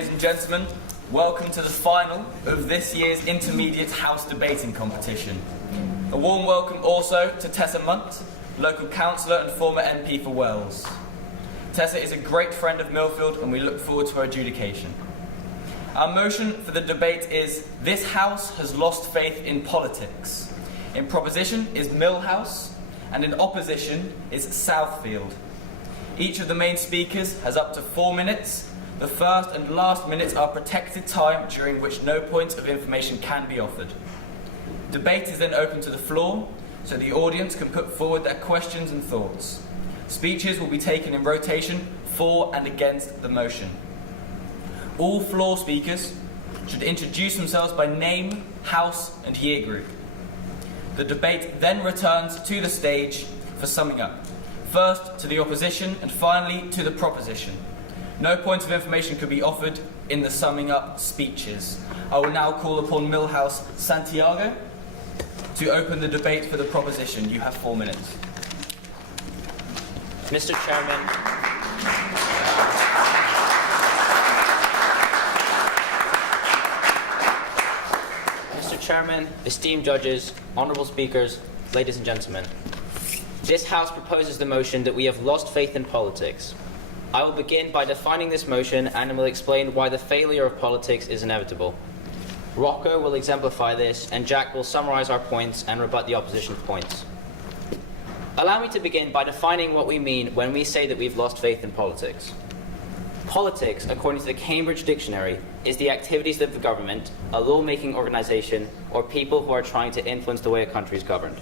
ladies and gentlemen. Welcome to the final of this year's Intermediate House Debating Competition. A warm welcome also to Tessa Munt, local councillor and former MP for Wells. Tessa is a great friend of Millfield and we look forward to her adjudication. Our motion for the debate is, this House has lost faith in politics. In proposition is Mill House, and in opposition is Southfield. Each of the main speakers has up to 4 minutes. The first and last minutes are protected time during which no points of information can be offered. Debate is then open to the floor, so the audience can put forward their questions and thoughts. Speeches will be taken in rotation for and against the motion. All floor speakers should introduce themselves by name, house and year group. The debate then returns to the stage for summing up. First to the opposition and finally to the proposition. No points of information could be offered in the summing up speeches. I will now call upon Millhouse Santiago to open the debate for the proposition. You have 4 minutes. Mr. Chairman, esteemed judges, honourable speakers, ladies and gentlemen. This House proposes the motion that we have lost faith in politics. I will begin by defining this motion and will explain why the failure of politics is inevitable. Rocco will exemplify this and Jack will summarise our points and rebut the opposition's points. Allow me to begin by defining what we mean when we say that we've lost faith in politics. Politics, according to the Cambridge Dictionary, is the activities of the government, a law-making organisation, or people who are trying to influence the way a country is governed.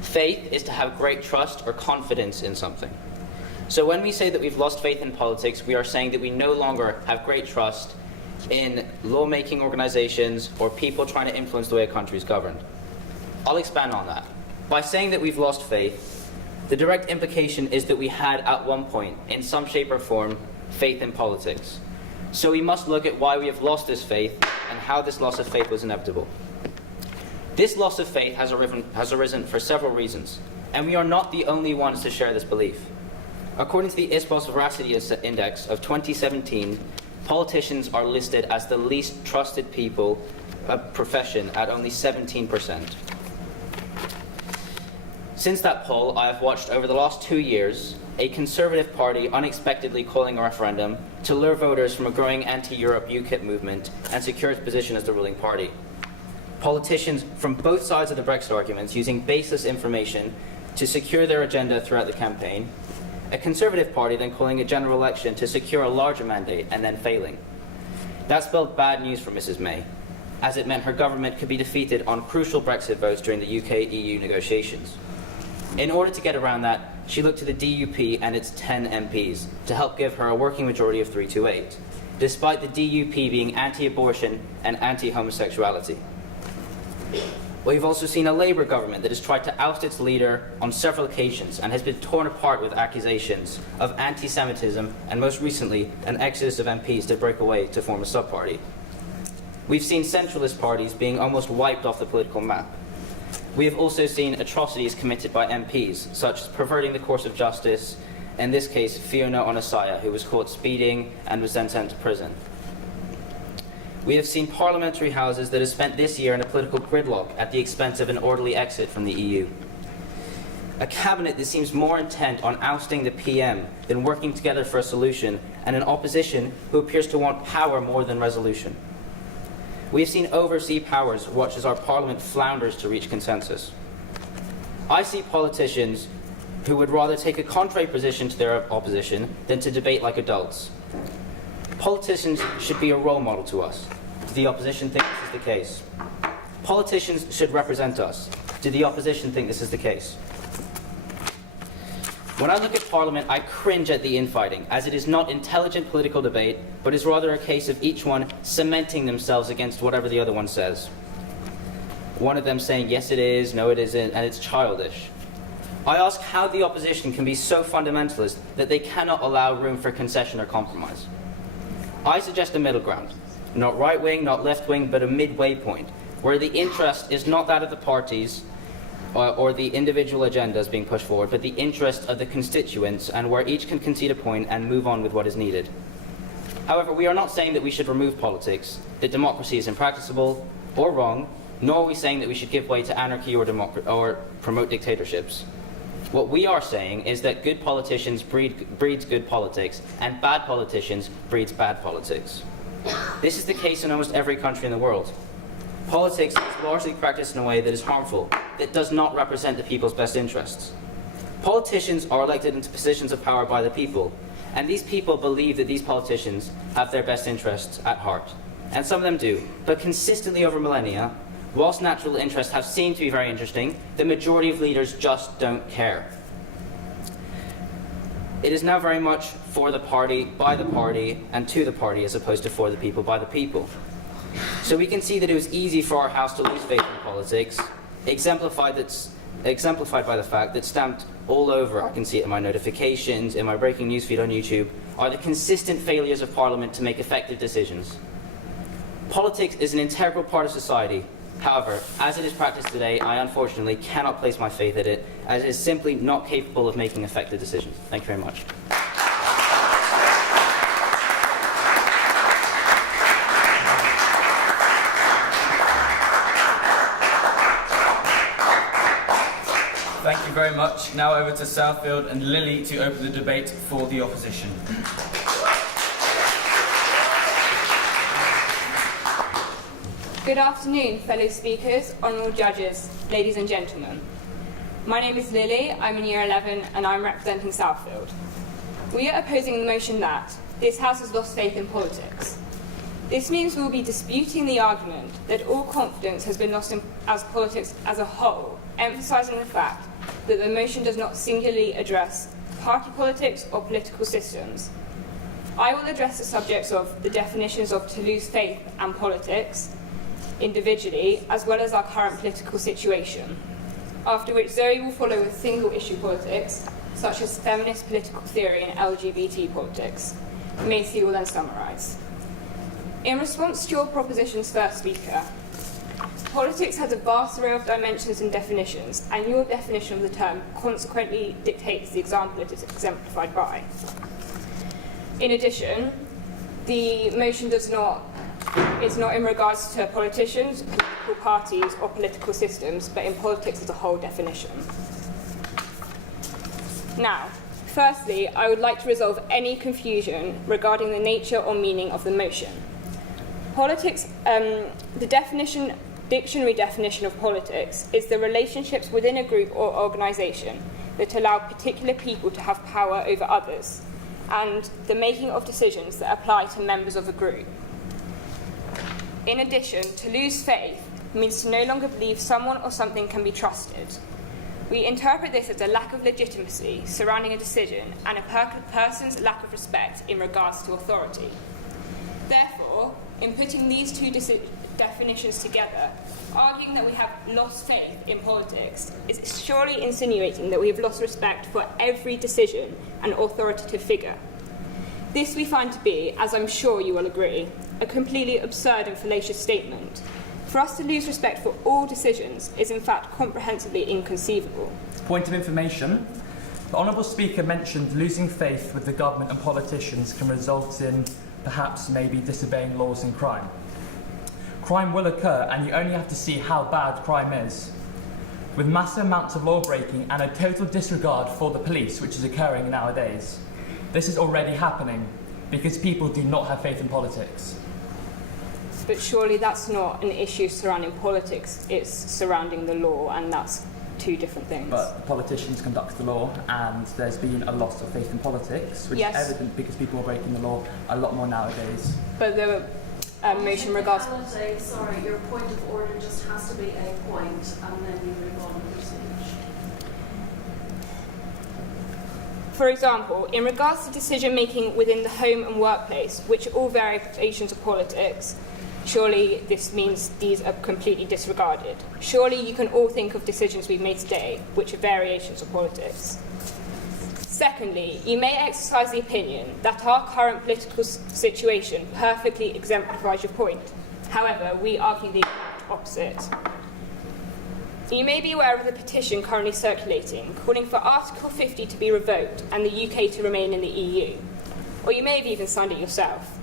Faith is to have great trust or confidence in something. So when we say that we've lost faith in politics, we are saying that we no longer have great trust in law-making organisations or people trying to influence the way a country is governed. I'll expand on that. By saying that we've lost faith, the direct implication is that we had at one point, in some shape or form, faith in politics. So we must look at why we have lost this faith and how this loss of faith was inevitable. This loss of faith has arisen for several reasons, and we are not the only ones to share this belief. According to the ISPOS Veracity Index of 2017, politicians are listed as the least trusted people profession at only 17%. Since that poll, I have watched over the last 2 years a Conservative Party unexpectedly calling a referendum to lure voters from a growing anti-Europe UKIP movement and secure its position as the ruling party. Politicians from both sides of the Brexit arguments using baseless information to secure their agenda throughout the campaign. A Conservative Party then calling a general election to secure a larger mandate and then failing. That spelled bad news for Mrs May, as it meant her government could be defeated on crucial Brexit votes during the UK-EU negotiations. In order to get around that, she looked to the DUP and its 10 MPs to help give her a working majority of 328, despite the DUP being anti-abortion and anti-homosexuality. We've also seen a Labour government that has tried to oust its leader on several occasions and has been torn apart with accusations of anti-Semitism and most recently an exodus of MPs to break away to form a sub-party. We've seen centralist parties being almost wiped off the political map. We have also seen atrocities committed by MPs, such as perverting the course of justice, in this case Fiona Onasaya, who was caught speeding and was then sent to prison. We have seen parliamentary houses that have spent this year in a political gridlock at the expense of an orderly exit from the EU. A cabinet that seems more intent on ousting the PM than working together for a solution, and an opposition who appears to want power more than resolution. We have seen overseas powers watch as our parliament flounders to reach consensus. I see politicians who would rather take a contrary position to their opposition than to debate like adults. Politicians should be a role model to us. Do the opposition think this is the case? Politicians should represent us. Do the opposition think this is the case? When I look at Parliament, I cringe at the infighting, as it is not intelligent political debate, but is rather a case of each one cementing themselves against whatever the other one says. One of them saying, yes it is, no it isn't, and it's childish. I ask how the opposition can be so fundamentalist that they cannot allow room for concession or compromise. I suggest a middle ground, not right-wing, not left-wing, but a midway point, where the interest is not that of the parties, or the individual agendas being pushed forward, but the interest of the constituents, and where each can concede a point and move on with what is needed. However, we are not saying that we should remove politics, that democracy is impracticable or wrong, nor are we saying that we should give way to anarchy or promote dictatorships. What we are saying is that good politicians breeds good politics, and bad politicians breeds bad politics. This is the case in almost every country in the world. Politics is largely practiced in a way that is harmful, that does not represent the people's best interests. Politicians are elected into positions of power by the people, and these people believe that these politicians have their best interests at heart. And some of them do, but consistently over millennia, whilst natural interests have seemed to be very interesting, the majority of leaders just don't care. It is now very much for the party, by the party, and to the party, as opposed to for the people, by the people. So we can see that it was easy for our House to lose faith in politics, exemplified by the fact that stamped all over, I can see it in my notifications, in my breaking news feed on YouTube, are the consistent failures of Parliament to make effective decisions. Politics is an integral part of society. However, as it is practiced today, I unfortunately cannot place my faith in it, as it is simply not capable of making effective decisions. Thank you very much. Thank you very much. Now over to Southfield and Lily to open the debate for the opposition. Good afternoon, fellow speakers, honourable judges, ladies and gentlemen. My name is Lily, I'm in Year 11 and I'm representing Southfield. We are opposing the motion that this House has lost faith in politics. This means we will be disputing the argument that all confidence has been lost in politics as a whole, emphasising the fact that the motion does not singularly address party politics or political systems. I will address the subjects of the definitions of to lose faith and politics individually, as well as our current political situation, after which Zoe will follow with single-issue politics, such as feminist political theory and LGBT politics. Macy will then summarise. In response to your proposition's first speaker, politics has a vast array of dimensions and definitions, and your definition of the term consequently dictates the example it is exemplified by. In addition, the motion is not in regards to politicians, political parties, or political systems, but in politics as a whole definition. Now, firstly, I would like to resolve any confusion regarding the nature or meaning of the motion. Politics, the dictionary definition of politics is the relationships within a group or organisation that allow particular people to have power over others, and the making of decisions that apply to members of a group. In addition, to lose faith means to no longer believe someone or something can be trusted. We interpret this as a lack of legitimacy surrounding a decision and a person's lack of respect in regards to authority. Therefore, in putting these two definitions together, arguing that we have lost faith in politics is surely insinuating that we have lost respect for every decision and authoritative figure. This we find to be, as I'm sure you will agree, a completely absurd and fallacious statement. For us to lose respect for all decisions is in fact comprehensively inconceivable. Point of information. The Honourable Speaker mentioned losing faith with the government and politicians can result in perhaps maybe disobeying laws and crime. Crime will occur, and you only have to see how bad crime is. With massive amounts of law breaking and a total disregard for the police, which is occurring nowadays. This is already happening because people do not have faith in politics. But surely that's not an issue surrounding politics, it's surrounding the law, and that's two different things. But the politicians conduct the law, and there's been a loss of faith in politics, which yes. is evident because people are breaking the law a lot more nowadays. But the motion regards... Sorry, your point of order just has to be a point, and then you move on with your speech. For example, in regards to decision-making within the home and workplace, which are all variations of politics, surely this means these are completely disregarded. Surely you can all think of decisions we've made today, which are variations of politics. Secondly, you may exercise the opinion that our current political situation perfectly exemplifies your point. However, we argue the exact opposite. You may be aware of the petition currently circulating, calling for Article 50 to be revoked and the UK to remain in the EU. Or you may have even signed it yourself.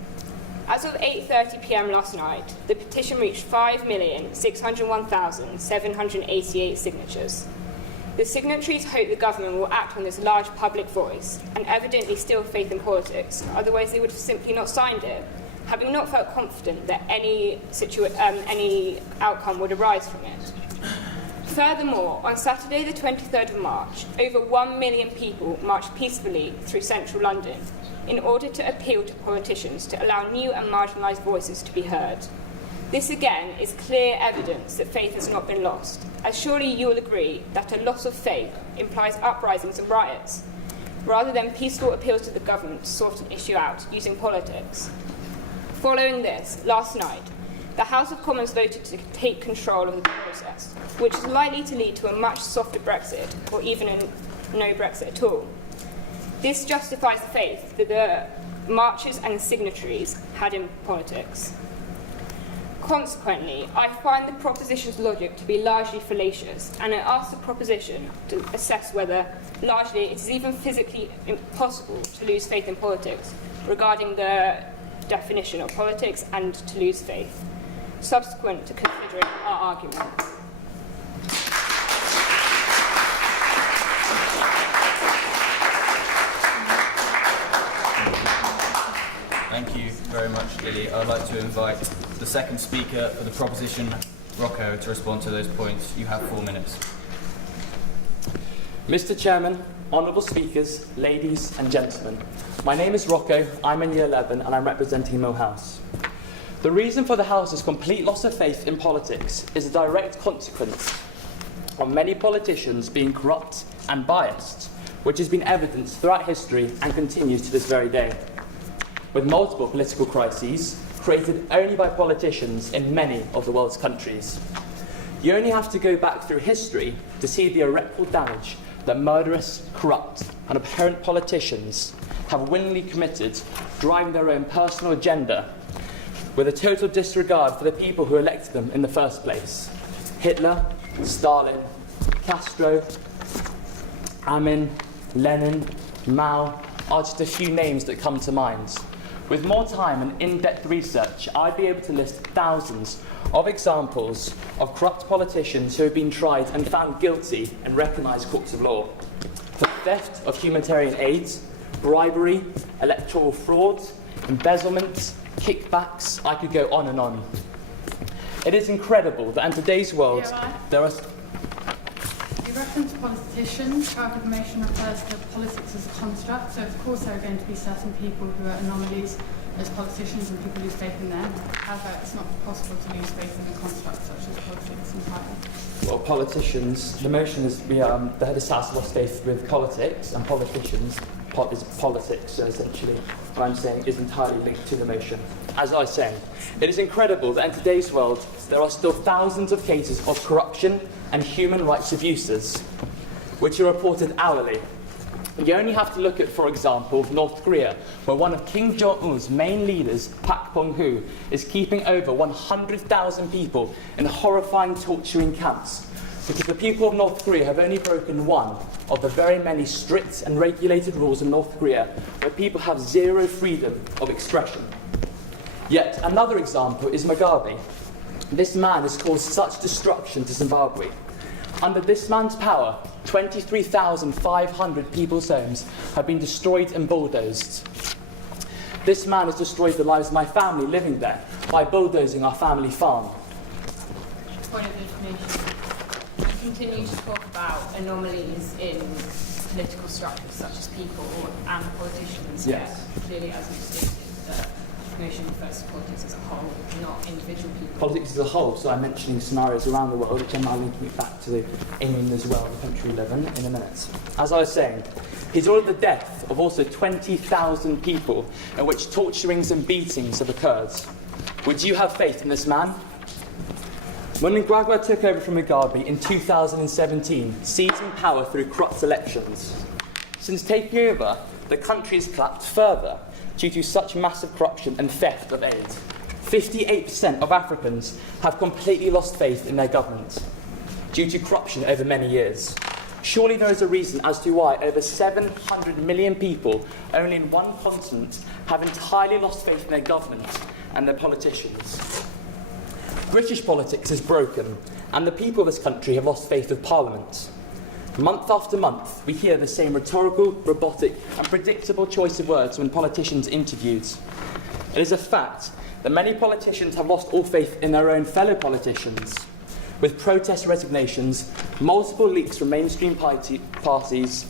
As of 8:30 p.m. last night, the petition reached 5,601,788 signatures. The signatories hope the government will act on this large public voice and evidently still have faith in politics, otherwise they would have simply not signed it, having not felt confident that any outcome would arise from it. Furthermore, on Saturday the 23rd of March, over 1 million people marched peacefully through central London in order to appeal to politicians to allow new and marginalised voices to be heard. This again is clear evidence that faith has not been lost, as surely you will agree that a loss of faith implies uprisings and riots, rather than peaceful appeals to the government to sort an issue out using politics. Following this, last night, the House of Commons voted to take control of the process, which is likely to lead to a much softer Brexit, or even a no Brexit at all. This justifies the faith that the marchers and signatories had in politics. Consequently, I find the proposition's logic to be largely fallacious, and I ask the proposition to assess whether, largely, it is even physically impossible to lose faith in politics, regarding the definition of politics and to lose faith, subsequent to considering our argument. Thank you very much, Lily. I'd like to invite the second speaker for the proposition, Rocco, to respond to those points. You have 4 minutes. Mr. Chairman, honourable speakers, ladies and gentlemen, my name is Rocco, I'm in Year 11 and I'm representing Mill House. The reason for the House's complete loss of faith in politics is a direct consequence of many politicians being corrupt and biased, which has been evidenced throughout history and continues to this very day, with multiple political crises created only by politicians in many of the world's countries. You only have to go back through history to see the irreparable damage that murderous, corrupt and apparent politicians have willingly committed, driving their own personal agenda with a total disregard for the people who elected them in the first place. Hitler, Stalin, Castro, Amin, Lenin, Mao are just a few names that come to mind. With more time and in-depth research, I'd be able to list thousands of examples of corrupt politicians who have been tried and found guilty in recognised courts of law for theft of humanitarian aid, bribery, electoral fraud, embezzlement, kickbacks. I could go on and on. It is incredible that in today's world there are... You reference politicians. Powerful information refers to politics as a construct, so of course there are going to be certain people who are anomalies as politicians and people lose faith in them. However, it's not possible to lose faith in a construct such as politics entirely. Well, politicians, the motion is the head of South lost faith with politics, and politicians is politics, so essentially what I'm saying is entirely linked to the motion. As I was saying, it is incredible that in today's world there are still thousands of cases of corruption and human rights abuses, which are reported hourly. You only have to look at, for example, North Korea, where one of Kim Jong-un's main leaders, Park Bong-hoo, is keeping over 100,000 people in horrifying torturing camps, because the people of North Korea have only broken one of the very many strict and regulated rules in North Korea, where people have zero freedom of expression. Yet another example is Mugabe. This man has caused such destruction to Zimbabwe. Under this man's power, 23,500 people's homes have been destroyed and bulldozed. This man has destroyed the lives of my family living there by bulldozing our family farm. Point of information. You continue to talk about anomalies in political structures such as people and politicians. Yes. Yet, clearly, as you've stated, the motion refers to politics as a whole, not individual people. Politics as a whole, so I'm mentioning scenarios around the world, which I'm now linking it back to England as well, the country we live in a minute. As I was saying, he's ordered the death of also 20,000 people in which torturings and beatings have occurred. Would you have faith in this man? When Mnangagwa took over from Mugabe in 2017, seizing power through corrupt elections, since taking over, the country has collapsed further due to such massive corruption and theft of aid. 58% of Africans have completely lost faith in their government due to corruption over many years. Surely there is a reason as to why over 700 million people, only in one continent, have entirely lost faith in their government and their politicians. British politics is broken, and the people of this country have lost faith with Parliament. Month after month, we hear the same rhetorical, robotic, and predictable choice of words when politicians are interviewed. It is a fact that many politicians have lost all faith in their own fellow politicians, with protest resignations, multiple leaks from mainstream parties,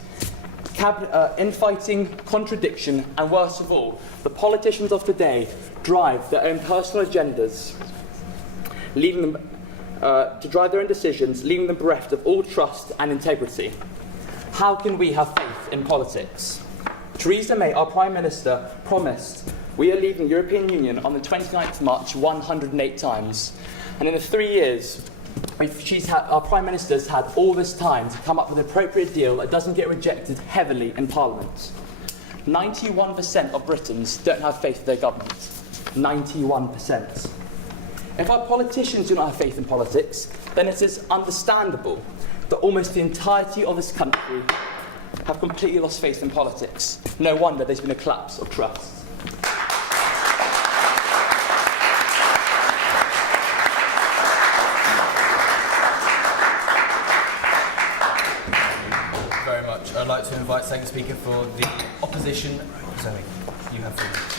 infighting, contradiction, and worst of all, the politicians of today drive their own personal agendas, leaving them to drive their own decisions, leaving them bereft of all trust and integrity. How can we have faith in politics? Theresa May, our Prime Minister, promised we are leaving the European Union on the 29th of March 108 times. And in the 3 years, our Prime Minister's had all this time to come up with an appropriate deal that doesn't get rejected heavily in Parliament. 91% of Britons don't have faith in their government. 91%. If our politicians do not have faith in politics, then it is understandable that almost the entirety of this country have completely lost faith in politics. No wonder there's been a collapse of trust. Very much. I'd like to invite second speaker for the opposition. Zoe, you have the floor.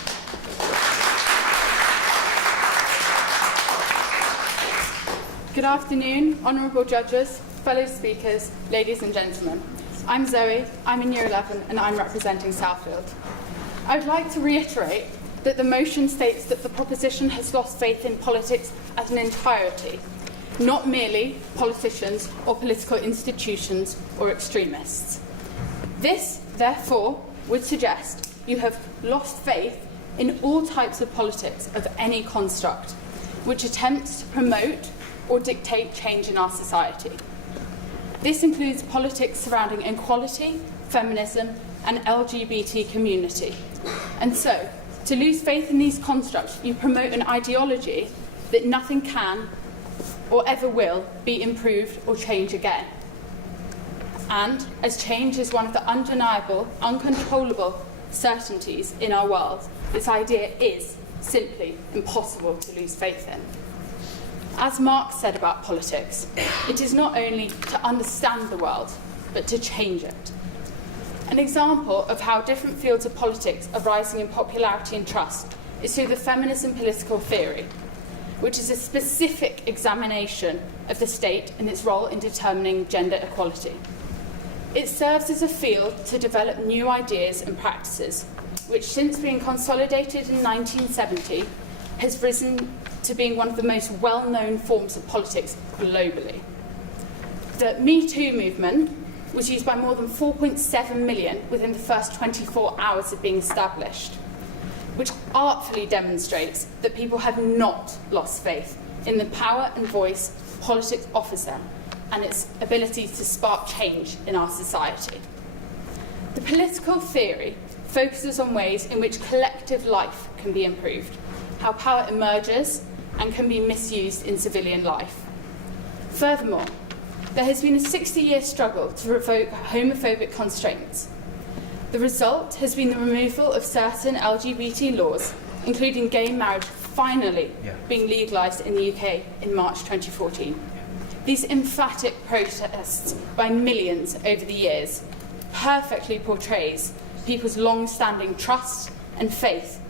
Good afternoon, honourable judges, fellow speakers, ladies and gentlemen. I'm Zoe, I'm in Year 11 and I'm representing Southfield. I would like to reiterate that the motion states that the proposition has lost faith in politics as an entirety, not merely politicians or political institutions or extremists. This, therefore, would suggest you have lost faith in all types of politics of any construct, which attempts to promote or dictate change in our society. This includes politics surrounding equality, feminism, and LGBT community. And so, to lose faith in these constructs, you promote an ideology that nothing can or ever will be improved or changed again. And as change is one of the undeniable, uncontrollable certainties in our world, this idea is simply impossible to lose faith in. As Marx said about politics, it is not only to understand the world, but to change it. An example of how different fields of politics are rising in popularity and trust is through the feminism political theory, which is a specific examination of the state and its role in determining gender equality. It serves as a field to develop new ideas and practices, which since being consolidated in 1970 has risen to being one of the most well-known forms of politics globally. The Me Too movement was used by more than 4.7 million within the first 24 hours of being established, which artfully demonstrates that people have not lost faith in the power and voice politics offers them and its ability to spark change in our society. The political theory focuses on ways in which collective life can be improved, how power emerges and can be misused in civilian life. Furthermore, there has been a 60-year struggle to revoke homophobic constraints. The result has been the removal of certain LGBT laws, including gay marriage finally being legalised in the UK in March 2014. These emphatic protests by millions over the years perfectly portrays people's long-standing trust and faith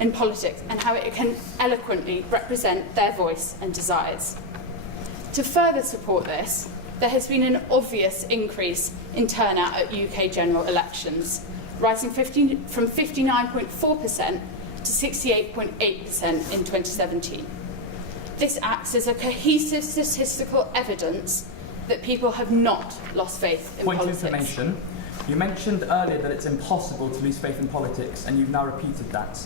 in politics and how it can eloquently represent their voice and desires. To further support this, there has been an obvious increase in turnout at UK general elections, rising from 59.4% to 68.8% in 2017. This acts as a cohesive statistical evidence that people have not lost faith in politics. Point of information. You mentioned earlier that it's impossible to lose faith in politics, and you've now repeated that.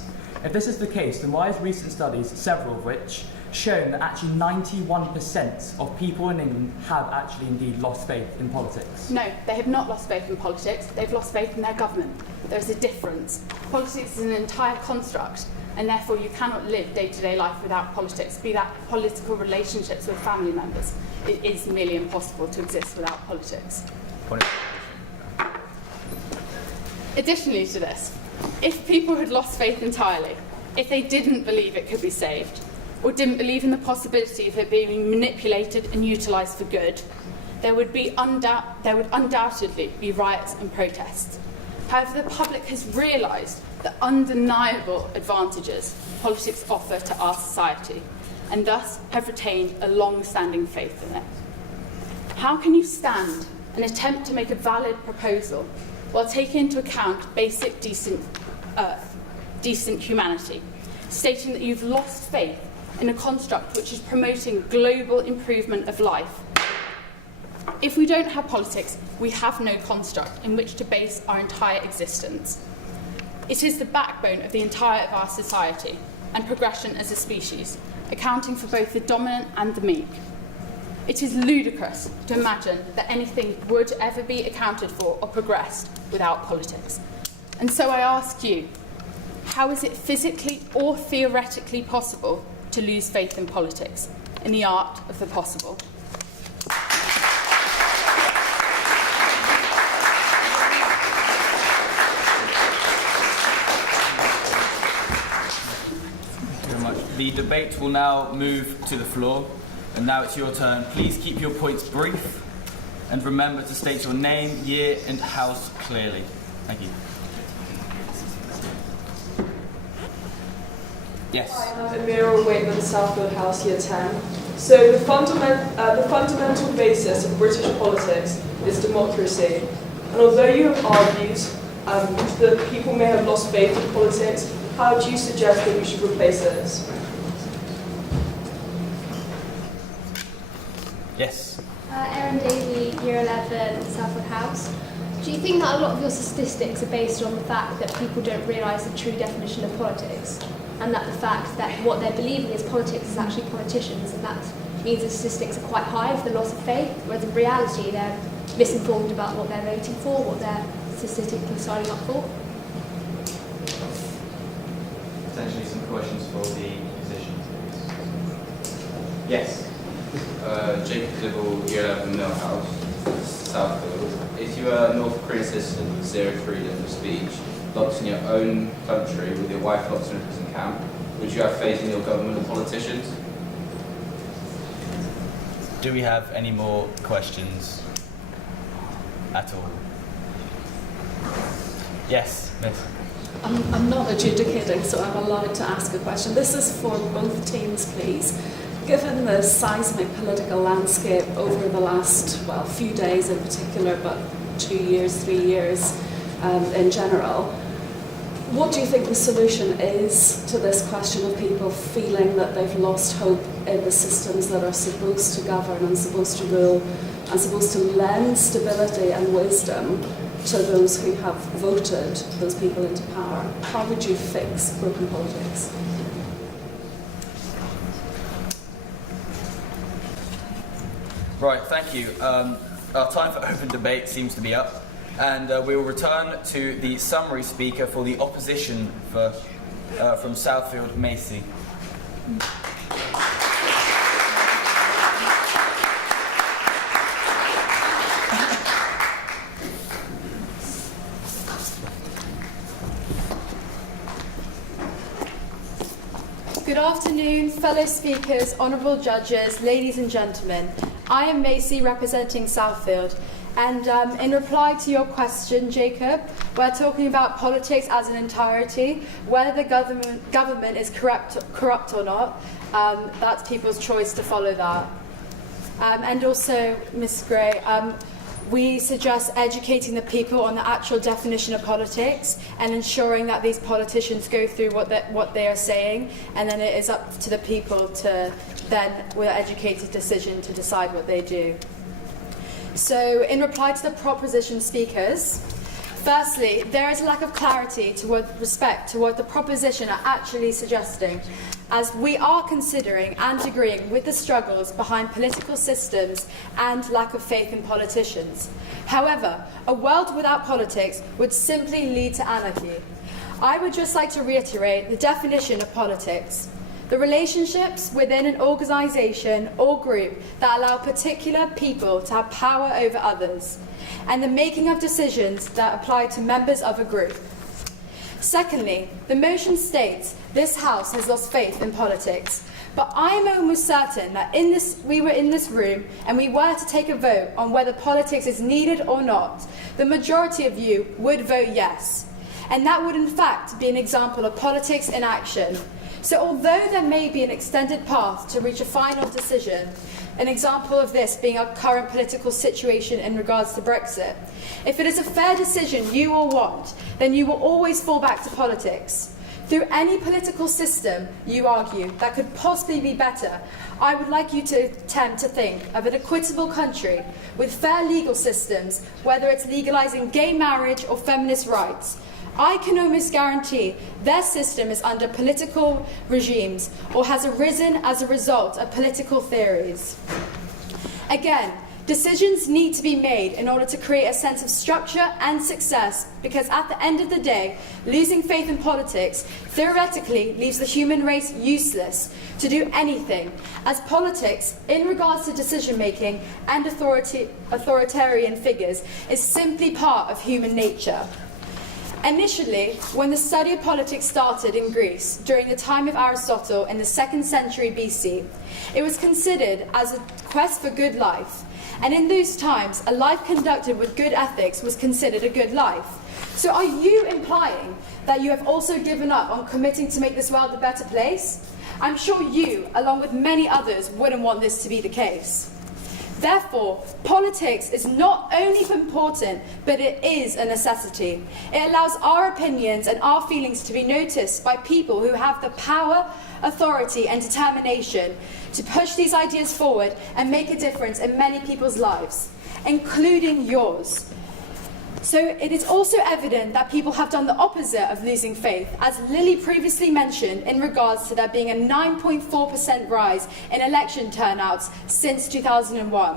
If this is the case, then why has recent studies, several of which, shown that actually 91% of people in England have actually indeed lost faith in politics? No, they have not lost faith in politics, they've lost faith in their government. There's a difference. Politics is an entire construct, and therefore you cannot live day-to-day life without politics, be that political relationships with family members. It is merely impossible to exist without politics. Point of Additionally to this, if people had lost faith entirely, if they didn't believe it could be saved, or didn't believe in the possibility of it being manipulated and utilised for good, there would undoubtedly be riots and protests. However, the public has realised the undeniable advantages politics offer to our society, and thus have retained a long-standing faith in it. How can you stand and attempt to make a valid proposal while taking into account basic decent humanity, stating that you've lost faith in a construct which is promoting global improvement of life? If we don't have politics, we have no construct in which to base our entire existence. It is the backbone of the entire of our society and progression as a species, accounting for both the dominant and the meek. It is ludicrous to imagine that anything would ever be accounted for or progressed without politics. And so I ask you, how is it physically or theoretically possible to lose faith in politics, in the art of the possible? The debate will now move to the floor, and now it's your turn. Please keep your points brief, and remember to state your name, year, and house clearly. Thank you. Yes. Hi, I'm Amira Waitman, Southfield House, Year 10. So the fundamental basis of British politics is democracy. And although you have argued that people may have lost faith in politics, how do you suggest that we should replace it? Yes. Erin Daly, Year 11, Southwood House. Do you think that a lot of your statistics are based on the fact that people don't realise the true definition of politics, and that the fact that what they're believing is politics is actually politicians, and that means the statistics are quite high for the loss of faith, whereas in reality they're misinformed about what they're voting for, what they're statistically signing up for? Potentially some questions for the position, please. Yes. Jacob Dibble, Year 11, Millhouse, Southfield. If you are a North Korean citizen with zero freedom of speech, locked in your own country with your wife locked in a prison camp, would you have faith in your government and politicians? Do we have any more questions at all? Yes, Miss. I'm not adjudicating, so I'm allowed to ask a question. This is for both teams, please. Given the seismic political landscape over the last, few days in particular, but 2 years, 3 years in general, what do you think the solution is to this question of people feeling that they've lost hope in the systems that are supposed to govern and supposed to rule and supposed to lend stability and wisdom to those who have voted those people into power? How would you fix broken politics? Right, thank you. Our time for open debate seems to be up, and we will return to the summary speaker for the opposition from Southfield, Macy. Good afternoon, fellow speakers, honourable judges, ladies and gentlemen. I am Macy, representing Southfield, and in reply to your question, Jacob, we're talking about politics as an entirety, whether the government is corrupt or not. That's people's choice to follow that. And also, Ms. Gray, we suggest educating the people on the actual definition of politics and ensuring that these politicians go through what they are saying, and then it is up to the people to then, with an educated decision, to decide what they do. So, in reply to the proposition speakers, firstly, there is a lack of clarity with respect to what the proposition are actually suggesting, as we are considering and agreeing with the struggles behind political systems and lack of faith in politicians. However, a world without politics would simply lead to anarchy. I would just like to reiterate the definition of politics. the relationships within an organisation or group that allow particular people to have power over others, and the making of decisions that apply to members of a group. Secondly, the motion states this House has lost faith in politics, but I am almost certain that we were in this room and we were to take a vote on whether politics is needed or not, the majority of you would vote yes. And that would in fact be an example of politics in action. So although there may be an extended path to reach a final decision, an example of this being our current political situation in regards to Brexit, if it is a fair decision you all want, then you will always fall back to politics. Through any political system, you argue, that could possibly be better, I would like you to attempt to think of an equitable country with fair legal systems, whether it's legalising gay marriage or feminist rights. I can almost guarantee their system is under political regimes or has arisen as a result of political theories. Again, decisions need to be made in order to create a sense of structure and success, because at the end of the day, losing faith in politics theoretically leaves the human race useless to do anything, as politics, in regards to decision making and authoritarian figures, is simply part of human nature. Initially, when the study of politics started in Greece during the time of Aristotle in the 2nd century BC, it was considered as a quest for good life. And in those times, a life conducted with good ethics was considered a good life. So are you implying that you have also given up on committing to make this world a better place? I'm sure you, along with many others, wouldn't want this to be the case. Therefore, politics is not only important, but it is a necessity. It allows our opinions and our feelings to be noticed by people who have the power, authority, and determination to push these ideas forward and make a difference in many people's lives, including yours. So it is also evident that people have done the opposite of losing faith, as Lily previously mentioned in regards to there being a 9.4% rise in election turnouts since 2001.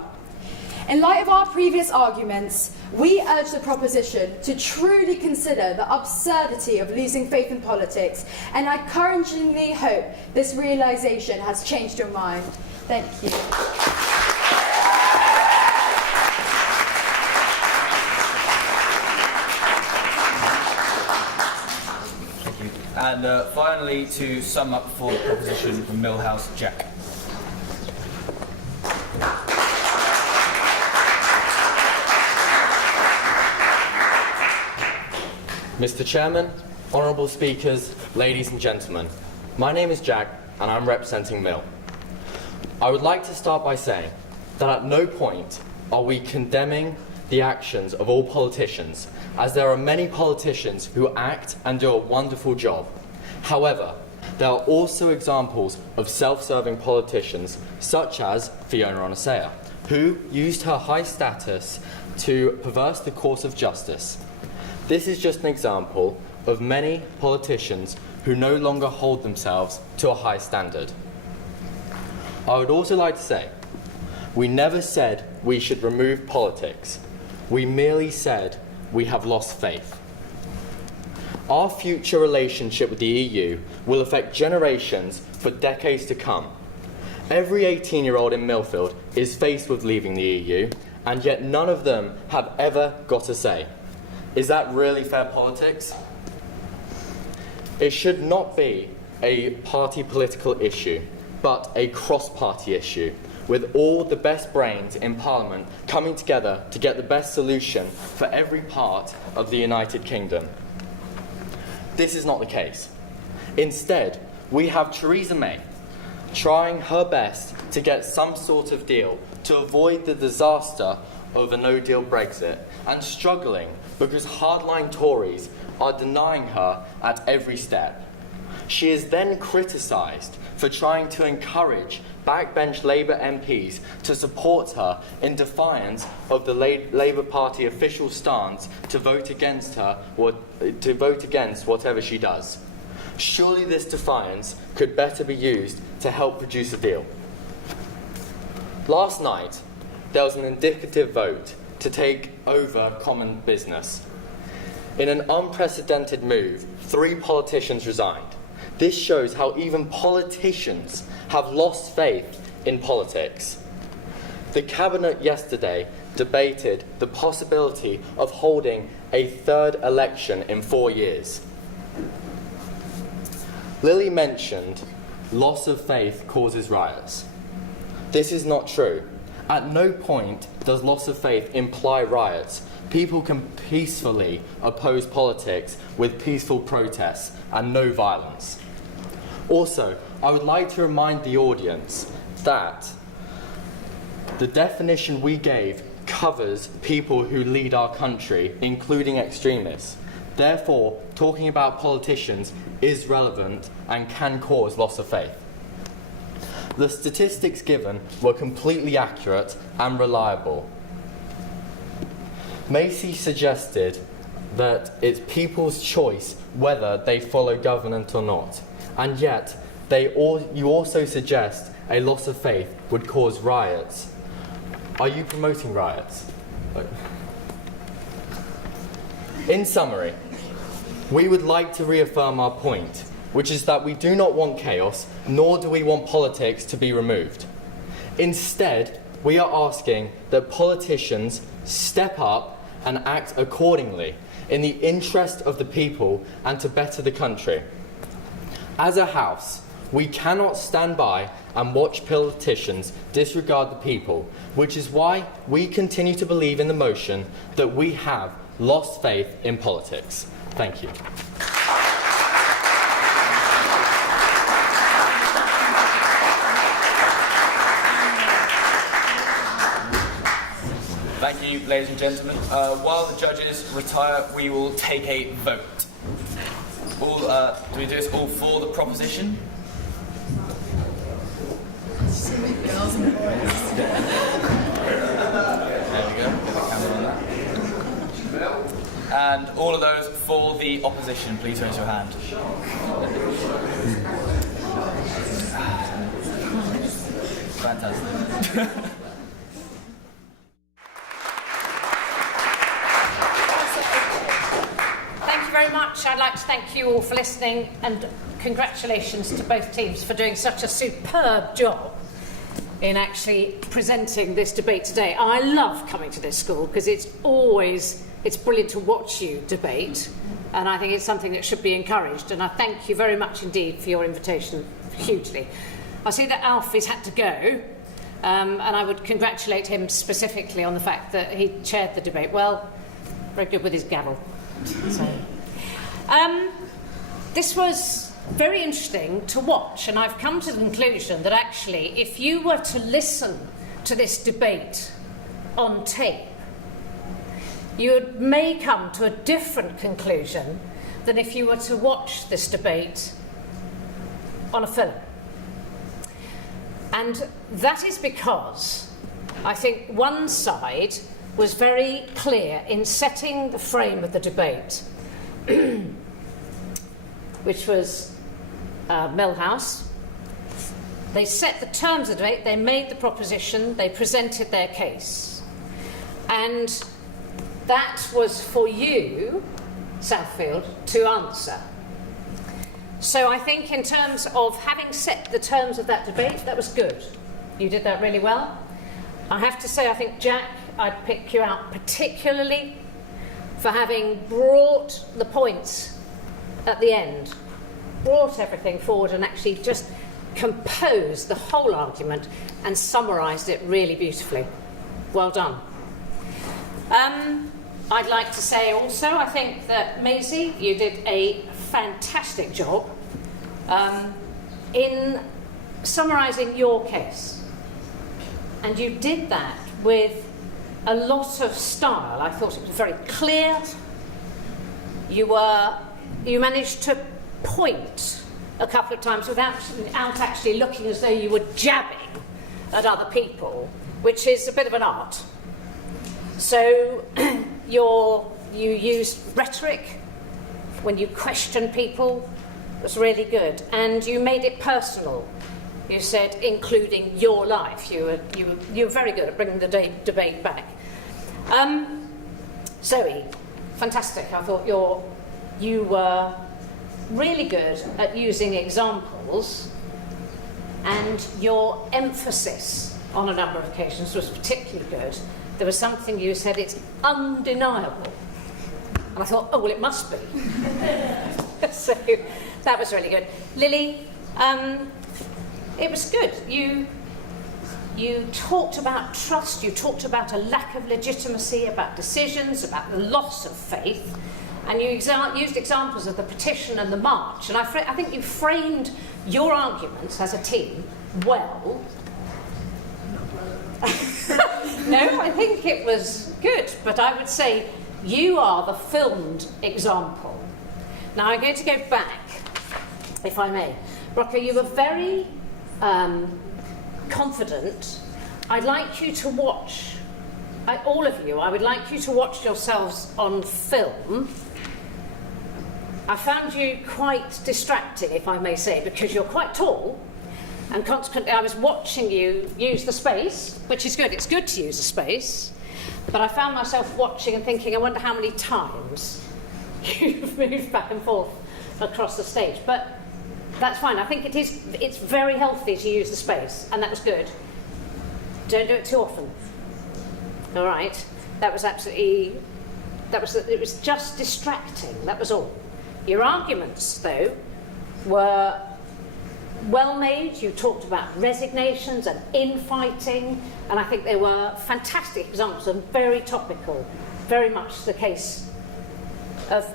In light of our previous arguments, we urge the proposition to truly consider the absurdity of losing faith in politics, and I encouragingly hope this realisation has changed your mind. Thank you. And finally, to sum up for the proposition from Millhouse, Jack. Mr. Chairman, honourable speakers, ladies and gentlemen, my name is Jack and I'm representing Mill. I would like to start by saying that at no point are we condemning the actions of all politicians, as there are many politicians who act and do a wonderful job. However, there are also examples of self-serving politicians, such as Fiona Onasea, who used her high status to perverse the course of justice. This is just an example of many politicians who no longer hold themselves to a high standard. I would also like to say, we never said we should remove politics. We merely said we have lost faith. Our future relationship with the EU will affect generations for decades to come. Every 18-year-old in Millfield is faced with leaving the EU, and yet none of them have ever got a say. Is that really fair politics? It should not be a party political issue, but a cross-party issue, with all the best brains in Parliament coming together to get the best solution for every part of the United Kingdom. This is not the case. Instead, we have Theresa May trying her best to get some sort of deal to avoid the disaster of a no-deal Brexit, and struggling because hardline Tories are denying her at every step. She is then criticised for trying to encourage backbench Labour MPs to support her in defiance of the Labour Party official stance to vote against her, or to vote against whatever she does. Surely this defiance could better be used to help produce a deal. Last night, there was an indicative vote to take over common business. In an unprecedented move, 3 politicians resigned. This shows how even politicians have lost faith in politics. The Cabinet yesterday debated the possibility of holding a third election in 4 years. Lily mentioned loss of faith causes riots. This is not true. At no point does loss of faith imply riots. People can peacefully oppose politics with peaceful protests and no violence. Also, I would like to remind the audience that the definition we gave covers people who lead our country, including extremists. Therefore, talking about politicians is relevant and can cause loss of faith. The statistics given were completely accurate and reliable. Macy suggested that it's people's choice whether they follow government or not, and yet you also suggest a loss of faith would cause riots. Are you promoting riots? In summary, we would like to reaffirm our point, which is that we do not want chaos, nor do we want politics to be removed. Instead, we are asking that politicians step up and act accordingly in the interest of the people and to better the country. As a House, we cannot stand by and watch politicians disregard the people, which is why we continue to believe in the motion that we have lost faith in politics. Thank you. Thank you, ladies and gentlemen. While the judges retire, we will take a vote. Do we do this all for the proposition? Girls and boys. There we go. Get the camera on that. And all of those for the opposition, please raise your hand. Fantastic. Thank you very much. I'd like to thank you all for listening, and congratulations to both teams for doing such a superb job in actually presenting this debate today. I love coming to this school because it's brilliant to watch you debate, and I think it's something that should be encouraged, and I thank you very much indeed for your invitation, hugely. I see that Alfie's had to go, and I would congratulate him specifically on the fact that he chaired the debate well, very good with his gavel. So, this was very interesting to watch, and I've come to the conclusion that actually if you were to listen to this debate on tape, you may come to a different conclusion than if you were to watch this debate on a film. And that is because I think one side was very clear in setting the frame of the debate, which was Mill House. They set the terms of the debate, they made the proposition, they presented their case. And that was for you, Southfield, to answer. So I think in terms of having set the terms of that debate, that was good. You did that really well. I have to say, I think, Jack, I'd pick you out particularly for having brought the points at the end, brought everything forward and actually just composed the whole argument and summarised it really beautifully. Well done. I'd like to say also, I think that Maisie, you did a fantastic job in summarising your case. And you did that with a lot of style. I thought it was very clear. You managed to point a couple of times without actually looking as though you were jabbing at other people, which is a bit of an art. So you used rhetoric when you questioned people. It was really good, and you made it personal. You said, including your life. You were very good at bringing the debate back. Zoe, fantastic. I thought you were really good at using examples, and your emphasis on a number of occasions was particularly good. There was something you said, it's undeniable. And I thought, oh, well, it must be. So that was really good. Lily, it was good. You talked about trust, you talked about a lack of legitimacy, about decisions, about the loss of faith, and you used examples of the petition and the march. And I think you framed your arguments as a team well. No, I think it was good, but I would say you are the filmed example. Now I'm going to go back, if I may. Rocco, you were very confident. I'd like you to watch, all of you, I would like you to watch yourselves on film. I found you quite distracting, if I may say, because you're quite tall, and consequently I was watching you use the space, which is good, it's good to use the space, but I found myself watching and thinking, I wonder how many times you've moved back and forth across the stage. But that's fine. I think it's very healthy to use the space, and that was good. Don't do it too often. All right? It was just distracting, that was all. Your arguments, though, were well made. You talked about resignations and infighting, and I think they were fantastic examples and very topical, very much the case of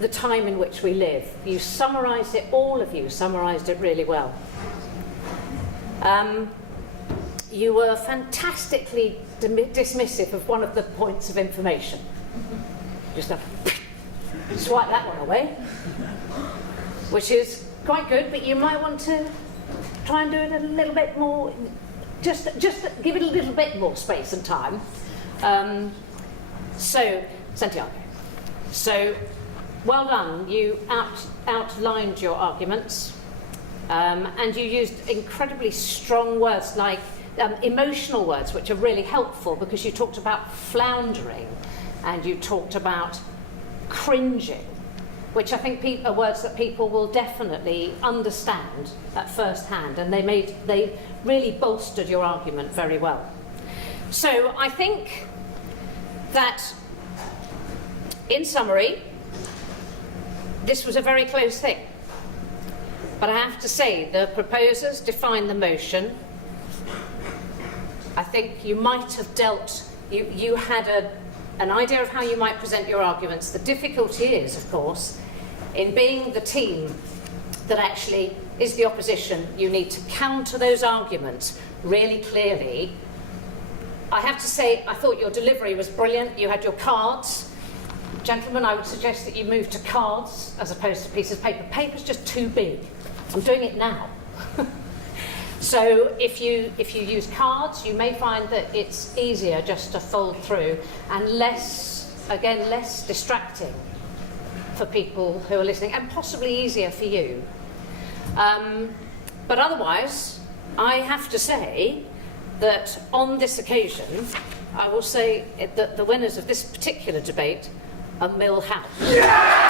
the time in which we live. You summarised it, all of you summarised it really well. You were fantastically dismissive of one of the points of information. Just swipe that one away, which is quite good, but you might want to try and do it a little bit more, just give it a little bit more space and time. So, Santiago, so well done. You outlined your arguments, and you used incredibly strong words, like emotional words, which are really helpful, because you talked about floundering and you talked about cringing, which I think are words that people will definitely understand at first hand, and they really bolstered your argument very well. So I think that, in summary, this was a very close thing. But I have to say, the proposers defined the motion. I think you might have you had an idea of how you might present your arguments. The difficulty is, of course, in being the team that actually is the opposition, you need to counter those arguments really clearly. I have to say, I thought your delivery was brilliant. You had your cards. Gentlemen, I would suggest that you move to cards as opposed to pieces of paper. Paper's just too big. I'm doing it now. So if you use cards, you may find that it's easier just to fold through and less distracting for people who are listening, and possibly easier for you. But otherwise, I have to say that on this occasion, I will say that the winners of this particular debate are Mill House. Yeah!